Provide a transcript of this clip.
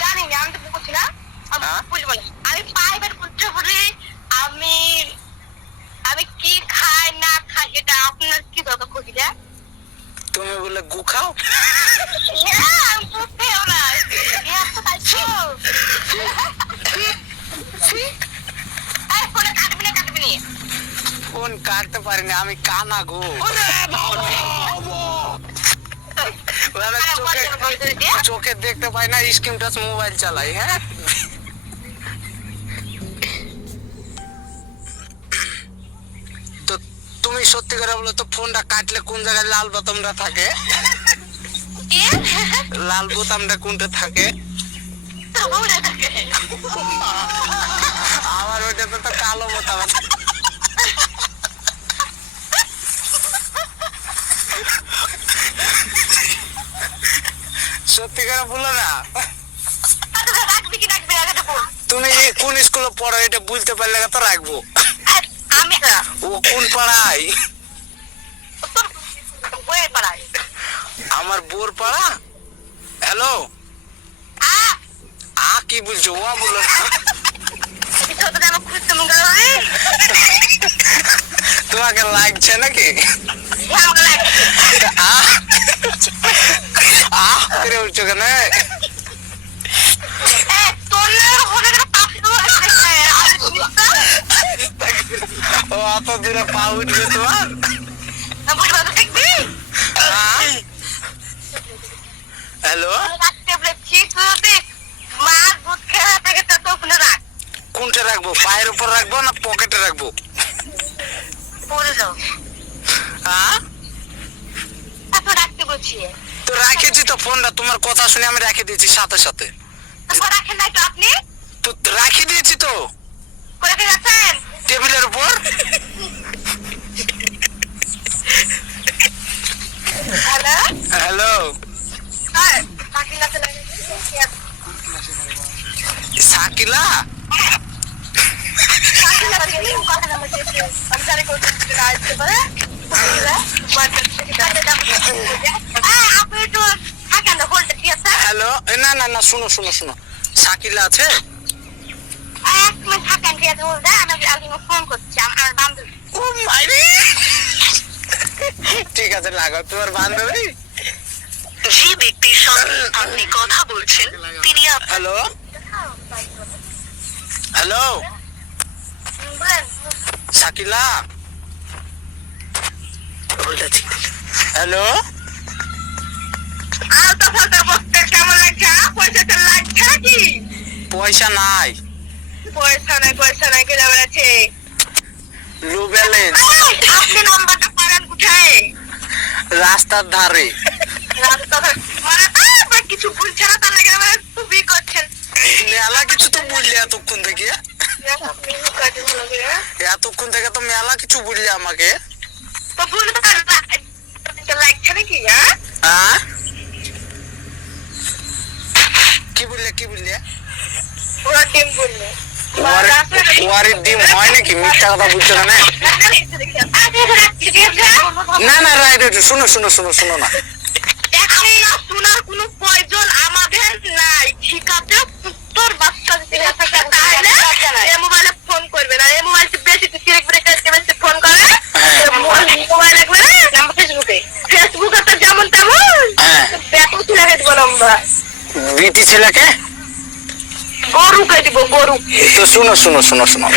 জানি না, আমি তো বলছি না, আমি বলবো না। আমি প্রাইভেট করতে বলি, আমি আমি কি খাই না খাই এটা আপনার কি দরকার খুঁজি দেয়? তুমি বলে গু খাও? ফোন কাটতে পারিনি, আমি কানা গো। চোখে দেখতে পাই না, স্ক্রিন টাচ মোবাইল চালাই। হ্যাঁ, তো তুমি সত্যি করে বলো তো, ফোনটা কাটলে কোন জায়গায় লাল বোতামটা থাকে? লাল বোতামটা কোনটা থাকে? আমার ওইটাতে তো কালো বোতাম আছে। সত্যি করে বলো না, তুমি কোন স্কুলে পড়ো এটা বুঝতে পারলে তো রাখবো। ও কোন পাড়ায়? আমার বোর পাড়া। হ্যালো, কি বলছো? ও বলো তোমাকে লাগছে নাকি? করে উঠছো কেন? ও অত দূরে পা উঠবে তোমার? হ্যালো, কোনটা রাখবো? পায়ের উপর রাখবো না পকেটে রাখবো? তো রাখেছি তো ফোনটা, তোমার কথা শুনে আমি রেখে দিয়েছি সাথে সাথে। তো রাখি দিয়েছি তো টেবিলের উপর। হ্যালো, শাকিলা? হ্যালো, না না না, শুনো শুনো শুনো, শাকিলা আছে? ঠিক আছে, লাগাও। তোমার বান্ধবী? যে ব্যক্তির সঙ্গে আপনি কথা বলছেন তিনি। Hello hello, Shakila? হ্যালো, কেমন লাগছে? পয়সা নাই। পয়সা নাই কেনা বেড়াচ্ছে। লো ব্যালেন্স। আপনি নাম্বারটা পারেন কোথায়? রাস্তার ধারে। কিছু বুঝছে না, তার লাগে খুবই করছেন। মেলা কিছু তো বুঝলি এতক্ষণ থেকে। এতক্ষণ থেকে তো মেলা কিছু বুঝলি আমাকে। লাগছে নাকি? কি বললে? কি বললে? ওরা টিম বললে ওয়ারির ডিম হয় নাকি? মিথ্যা কথা বুঝছো না? না না, রাইট, শুনো শুনো শুনো শুনো না, শোনার কোনো প্রয়োজন আমাদের নাই, ঠিক আছে? তোর বাচ্চা তাহলে এই মোবাইলে ফোন করবে না, এই মোবাইল বেশি বেশি ফোন করে। মোবাইল লাগবে না ফেসবুকে তো যেমন তেমন বেতন ছেলেকে দিব আমরা। বিটি ছেলেকে গরুকে দিব, গরু। তো শুনো শুনো শুনো শুনো,